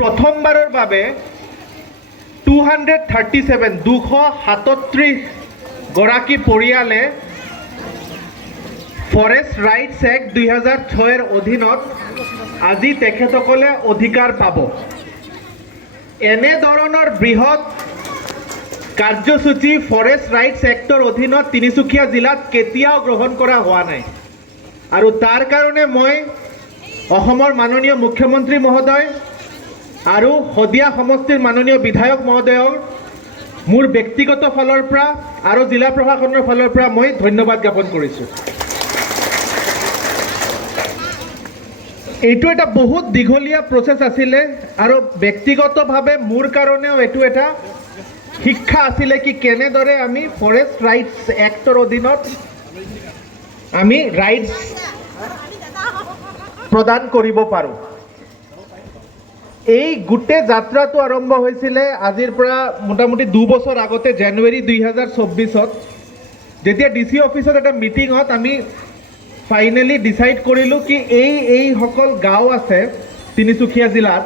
প্ৰথমবাৰৰ বাবে 237 গৰাকী পৰিয়ালে ফৰেষ্ট ৰাইটছ এক্ট 2006 অধীনত আজি তেখেতসকলে অধিকাৰ পাব। এনেধৰণৰ বৃহৎ কাৰ্যসূচী ফৰেষ্ট ৰাইটছ এক্টৰ অধীনত তিনিচুকীয়া জিলাত কেতিয়াও গ্ৰহণ কৰা হোৱা নাই আৰু তাৰ কাৰণে মই অসমৰ মাননীয় মুখ্যমন্ত্ৰী মহোদয় আৰু শদিয়া সমষ্টিৰ মাননীয় বিধায়ক মহোদয়ৰ মোৰ ব্যক্তিগত ফালৰ পৰা আৰু জিলা প্ৰশাসনৰ ফালৰ পৰা মই ধন্যবাদ জ্ঞাপন কৰিছোঁ। এইটো এটা বহুত দীঘলীয়া প্ৰচেছ আছিলে আৰু ব্যক্তিগতভাৱে মোৰ কাৰণেও এইটো এটা শিক্ষা আছিলে কি কেনেদৰে আমি ফৰেষ্ট ৰাইটছ এক্টৰ অধীনত আমি ৰাইটছ প্ৰদান কৰিব পাৰোঁ। এই গোটেই যাত্ৰাটো আৰম্ভ হৈছিলে আজিৰ পৰা মোটামুটি 2 বছৰ আগতে জানুৱাৰী 2024 যেতিয়া DC অফিচত এটা মিটিঙত আমি ফাইনেলি ডিসাইড কৰিলোঁ কি এই সকল গাঁও আছে তিনিচুকীয়া জিলাত